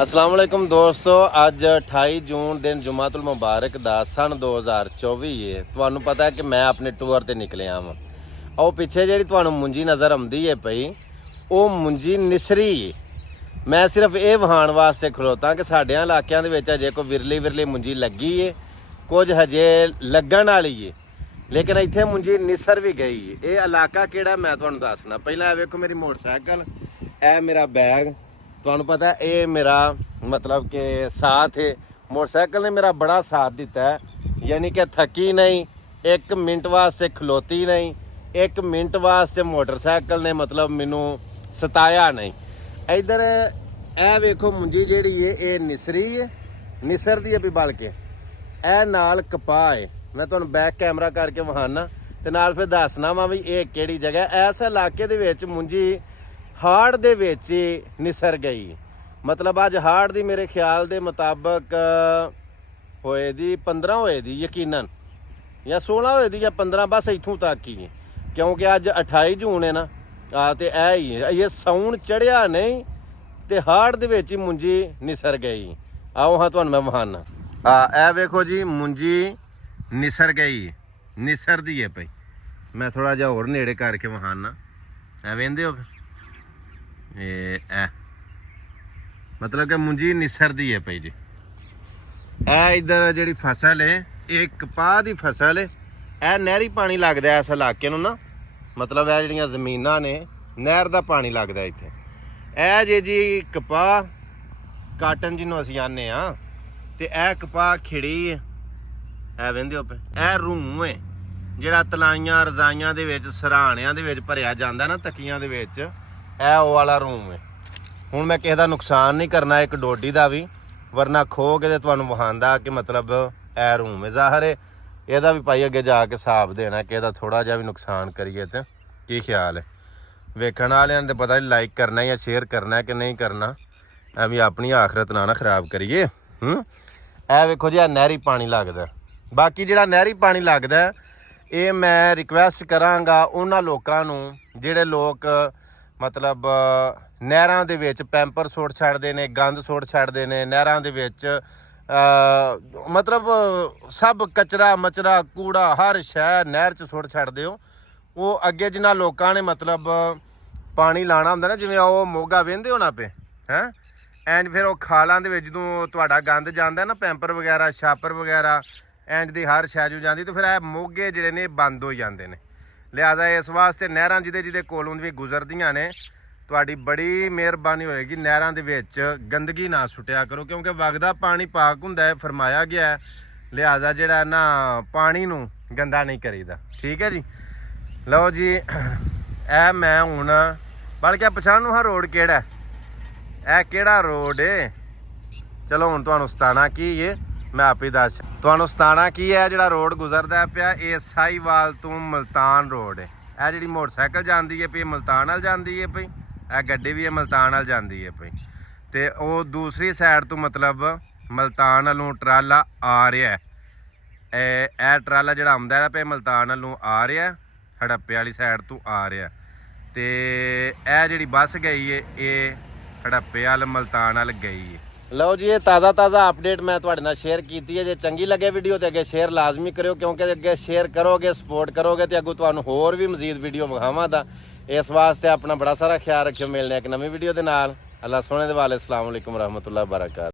अस्सलाम वालेकुम दोस्तों, अज 28 जून दिन जुमातुल मुबारक दा सन 2024 है। तुहानू पता है कि मैं अपने टूर ते निकलिया वां। और पिछे जी तुहानू मुंजी नज़र आउंदी है पई, वो मुंजी निसरी है। मैं सिर्फ ये वहाण वास्ते खलोता कि साढ़े इलाकों के अजे कोई विरली मुंजी लगी है, कुछ हजे लगन वाली है, लेकिन इत्थे मुंजी निसर भी गई है। ये इलाका किहड़ा मैं तुहानू दसना। पहला वेखो मेरी मोटरसाइकिल, ए मेरा बैग, तुहानू पता है ये मेरा मतलब कि साथ है। मोटरसाइकिल ने मेरा बड़ा साथ दिता है, यानी कि थकी नहीं, एक मिनट वास्ते खलोती नहीं, एक मिनट वास्ते मोटरसाइकिल ने मतलब मैनू सताया नहीं। इधर ए वेखो मुंजी जिहड़ी है ये निसरी है, निसर दी अभी बल के ए नाल कपाह है। मैं तुहानू बैक कैमरा करके वहाना ते नाल फिर दसना वा भी ये किहड़ी जगह। इस इलाके दे विच मुंजी हाड़ दे विच निसर गई। मतलब अज हाड़ दी मेरे ख्याल दे मुताबक होए दी 15 होए दी यकीनन, या 16 होए दी या 15, बस इत्थों तक ही है, क्योंकि अज 28 जून है ना। तो ऐ ही है, ये साउन चढ़िया नहीं ते हाड़ दे विच ही मुंजी निसर गई। आओ हाँ तुहानू मैं वहाना। ए वेखो जी मुंजी निसर गई, निसर दी है पई। मैं थोड़ा जिहा होर नेड़े करके वहाना। ए वेंदे हो ए मतलब कि मुंजी निसर दी है पई जी। ए इधर जिहड़ी फसल है ये कपाह दी फसल है। ए नहरी पानी लगदा इस इलाके नूं ना, मतलब ए जिहड़ियां जमीनां ने नहर दा पानी लगदा इत्थे। ए जे जी कपाह काटन जिन्हों असीं आने आ, ते ए कपाह खिड़ी है। ए वेंदे हो पे ए रूम है जिहड़ा तलाइयां रजाइयां दे विच सराहणियां दे विच भरिया जांदा ना, तकियां दे विच, ए ओ वाला रूम है। हुण मैं किसी का नुकसान नहीं करना एक डोडी का भी, वरना खो के तो तुहानू वहांदा कि मतलब ए रूम है। ज़ाहिर है ਇਹਦਾ भी भाई अगे जाके हिसाब देना कि ਇਹਦਾ थोड़ा जिहा भी नुकसान करिए तो की ख्याल है। वेखण वालियां ने पता नहीं लाइक करना या शेयर करना है कि नहीं करना, एवं अपनी आखरत ना खराब करिए। ए वेखो जी नहरी पानी लगदा। बाकी जिहड़ा नहरी पानी लगदा ये मैं रिक्वेस्ट करांगा उन्हां लोकां नूं जिहड़े लोग मतलब नहरां दे विच पैंपर सुੱਟ छड्डदे ने, गंद सुੱਟ छड्डदे ने नहरां दे विच। मतलब सब कचरा मचरा कूड़ा हर शै नहर च सुੱਟ छड्डदे हो। वो अगे जिन्हां लोकां ने मतलब पानी लाना हुंदा ना, जिवें ओह मोगा वेंदे होना पे हैं, एंड फिर वो खालां दे विच जदों तुहाडा गंद जांदा ना, पैंपर वगैरह छापर वगैरह एंड दी हर शै जो जांदी, तो फिर ए मोगे जिहड़े ने बंद हो जांदे ने। लिहाजा इस वास्ते नहरां जिहदे कोलों भी गुजरदियां ने, तुहाडी बड़ी मेहरबानी होएगी नहरां दे विच गंदगी ना सुट्टिया करो, क्योंकि वगदा पानी पाक हुंदा है, फरमाया गया है। लिहाजा जिहड़ा ना पानी नूं गंदा नहीं करीदा, ठीक है जी। लो जी ए मैं हुण बल्कि पछाणू हाँ रोड किहड़ा है, ए किहड़ा रोड है। चलो हुण तुहानू सताना की है मैं आप ही दस तुहानू सताना की है। जिहड़ा रोड गुजरदा पिया ये साहिवाल तो मुल्तान रोड है। ए जिहड़ी मोटरसाइकिल जांदी है पई मुल्तान वाल जांदी है पई, ए गड्डी भी मुल्तान वाल जांदी है पई, ते ओ दूसरी साइड तो मतलब मुल्तान वालों ट्राला आ रहा है। ए ट्राला जिहड़ा आउंदा पे मुल्तान वालों आ रहा है, हड़प्पे वाली साइड तो आ रहा है। ते ए जिहड़ी बस गई है ये हड़प्पे वाल मुल्तान वाल गई है। लो जी ये ताज़ा अपडेट मैं तुहाडे नाल शेयर की है। जे चंगी लगे वीडियो तो अगे शेयर लाजमी करो, क्योंकि अगे शेयर करोगे सपोर्ट करोगे तो अगों तुहानू होर भी मजीद वीडियो विखावां दा। इस वास्ते अपना बड़ा सारा ख्याल रखियो। मिलने एक नवी वीडियो के नाल। अल्लाह सोहने दे वाले। अस्सलाम वालेकुम रहमतुल्लाह बरकात।